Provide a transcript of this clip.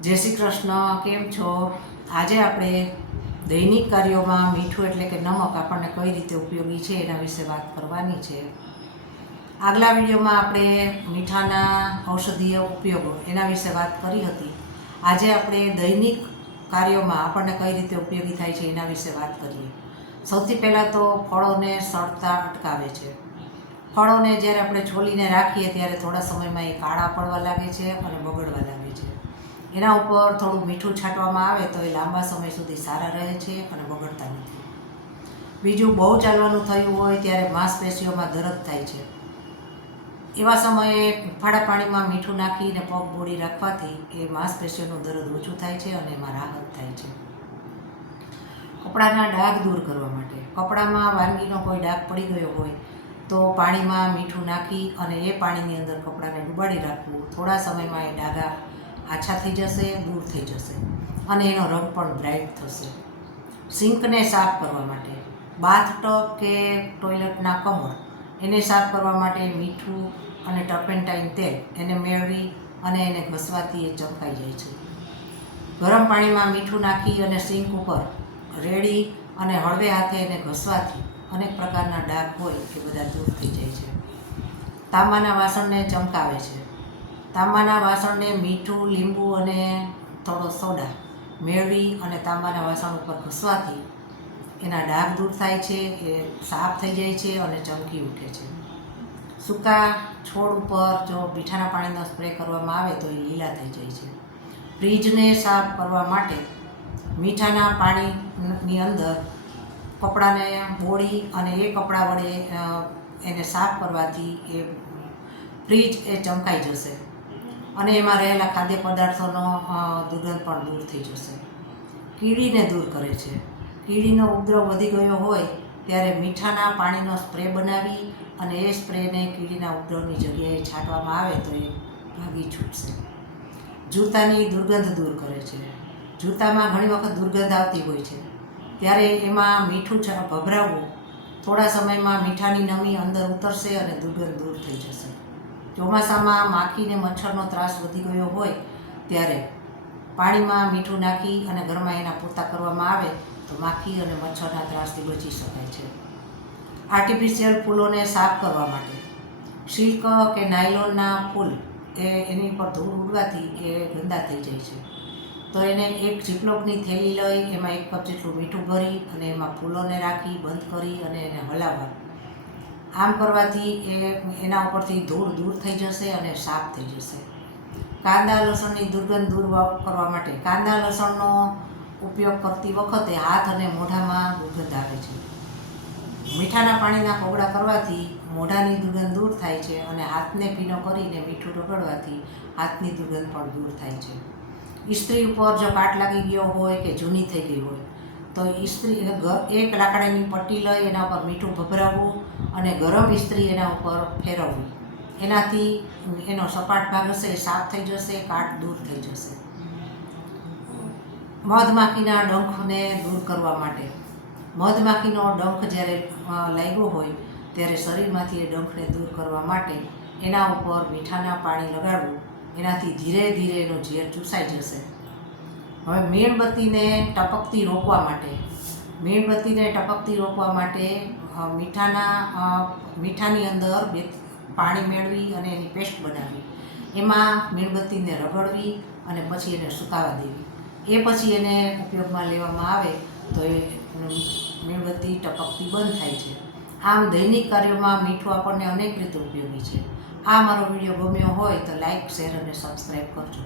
જય શ્રી કૃષ્ણ, કેમ છો? આજે આપણે દૈનિક કાર્યોમાં મીઠું એટલે કે નમક આપણને કઈ રીતે ઉપયોગી છે એના વિશે વાત કરવાની છે. આગલા વિડીયોમાં આપણે મીઠાના ઔષધીય ઉપયોગો એના વિશે વાત કરી હતી. આજે આપણે દૈનિક કાર્યોમાં આપણને કઈ રીતે ઉપયોગી થાય છે એના વિશે વાત કરીએ. સૌથી પહેલાં તો ફળોને સડતા અટકાવે છે. ફળોને જ્યારે આપણે છોલીને રાખીએ ત્યારે થોડા સમયમાં એ કાળા પડવા લાગે છે અને બગડવા લાગે છે. એના ઉપર થોડું મીઠું છાંટવામાં આવે તો એ લાંબા સમય સુધી સારા રહે છે અને બગડતા નથી. બીજું બહુ ચાલવાનું થયું હોય ત્યારે માંસપેશીઓમાં દરદ થાય છે. એવા સમયે ફાડા પાણીમાં મીઠું નાખીને પગ બોળી રાખવાથી એ માંસપેશીઓનું દરદ ઓછું થાય છે અને એમાં રાહત થાય છે. કપડાના ડાઘ દૂર કરવા માટે. કપડામાં વાનગીનો કોઈ ડાઘ પડી ગયો હોય તો પાણીમાં મીઠું નાખી અને એ પાણીની અંદર કપડાને ડુબાડી રાખવું. થોડા સમયમાં એ ડાઘા આછા થઈ જશે, દૂર થઈ જશે અને એનો રંગ પણ બ્રાઇટ થશે. સિંકને સાફ કરવા માટે બાથટબ કે ટોયલેટના કમર એને સાફ કરવા માટે મીઠું અને ટર્પેન્ટાઇન તેલ એને મેળવી અને એને ઘસવાથી એ ચમકાઈ જાય છે. ગરમ પાણીમાં મીઠું નાખી અને સિંક ઉપર રેડી અને હળવે હાથે એને ઘસવાથી અનેક પ્રકારના ડાઘ હોય એ બધા દૂર થઈ જાય છે. તાંબાના વાસણને ચમકાવે છે. તાંબાના વાસણને મીઠું, લીંબુ અને થોડો સોડા મેળવી અને તાંબાના વાસણ ઉપર ઘસવાથી એના ડાઘ દૂર થાય છે, એ સાફ થઈ જાય છે અને ચમકી ઉઠે છે. સૂકા છોડ ઉપર જો મીઠાના પાણીનો સ્પ્રે કરવામાં આવે તો એ લીલા થઈ જાય છે. ફ્રીજને સાફ કરવા માટે મીઠાના પાણીની અંદર કપડાને બોળી અને એ કપડાં વડે એને સાફ કરવાથી એ ફ્રીજ એ ચમકાઈ જશે. અને એમાં રહેલા ખાદ્ય પદાર્થોનો દુર્ગંધ પણ દૂર થઈ જશે. કીડીને દૂર કરે છે. કીડીનો ઉપદ્રવ વધી ગયો હોય ત્યારે મીઠાના પાણીનો સ્પ્રે બનાવી અને એ સ્પ્રેને કીડીના ઉપદ્રવની જગ્યાએ છાંટવામાં આવે તો એ ભાગી છૂટશે. જૂતાની દુર્ગંધ દૂર કરે છે. જૂતામાં ઘણી વખત દુર્ગંધ આવતી હોય છે. ત્યારે એમાં મીઠું ભભરાવવું થોડા સમયમાં મીઠાની નમી અંદર ઉતરશે અને દુર્ગંધ દૂર થઈ જશે. ચોમાસામાં માખીને મચ્છરનો ત્રાસ વધી ગયો હોય ત્યારે પાણીમાં મીઠું નાખી અને ઘરમાં એના પૂરતા કરવામાં આવે તો માખી અને મચ્છરના ત્રાસથી બચી શકાય છે. આર્ટિફિશિયલ ફૂલોને સાફ કરવા માટે સિલ્ક કે નાયલોનના ફૂલ એ એની પર ધૂળ ઉડવાથી એ ગંદા થઈ જાય છે. તો એને એક ઝીપલોકની થેલી લઈ, એમાં એક કપ જેટલું મીઠું ભરી અને એમાં ફૂલોને રાખી, બંધ કરી અને એને હલાવવા આમ કરવાથી એ એના ઉપરથી ધૂળ દૂર થઈ જશે અને સાફ થઈ જશે. કાંદા લસણની દુર્ગંધ દૂર કરવા માટે કાંદા લસણનો ઉપયોગ કરતી વખતે હાથ અને મોઢામાં દુર્ગંધ આવે છે. મીઠાના પાણીના કોગળા કરવાથી મોઢાની દુર્ગંધ દૂર થાય છે અને હાથને ભીનો કરીને મીઠું રગડવાથી હાથની દુર્ગંધ પણ દૂર થાય છે. ઇસ્ત્રી ઉપર જો કાટ લાગી ગયો હોય કે જૂની થઈ ગઈ હોય તો ઇસ્ત્રી એક લાકડાની પટ્ટી લઈ એના ઉપર મીઠું ભભરાવવું અને ગરમ ઇસ્ત્રી એના ઉપર ફેરવવી. એનાથી એનો સપાટ ભાગ હશે એ સાફ થઈ જશે, કાટ દૂર થઈ જશે. મધમાખીના ડંખને દૂર કરવા માટે. મધમાખીનો ડંખ જ્યારે લાગ્યો હોય ત્યારે શરીરમાંથી એ ડંખને દૂર કરવા માટે એના ઉપર મીઠાના પાણી લગાડવું. એનાથી ધીરે ધીરે એનો ઝેર ચૂસાઈ જશે. હવે મીણબત્તીને ટપકતી રોકવા માટે, મીણબત્તીને ટપકતી રોકવા માટે મીઠાના મીઠાની અંદર બે, પાણી મેળવી અને એની પેસ્ટ બનાવી. એમાં મીણબત્તીને રગડવી અને પછી એને સુકાવા દેવી. એ પછી એને ઉપયોગમાં લેવામાં આવે તો એ મીણબત્તી ટપકતી બંધ થાય છે. આમ દૈનિક કાર્યોમાં મીઠું આપણને અનેક રીતે ઉપયોગી છે. આ મારો વીડિયો ગમ્યો હોય તો લાઇક શેર અને સબસ્ક્રાઈબ કરજો.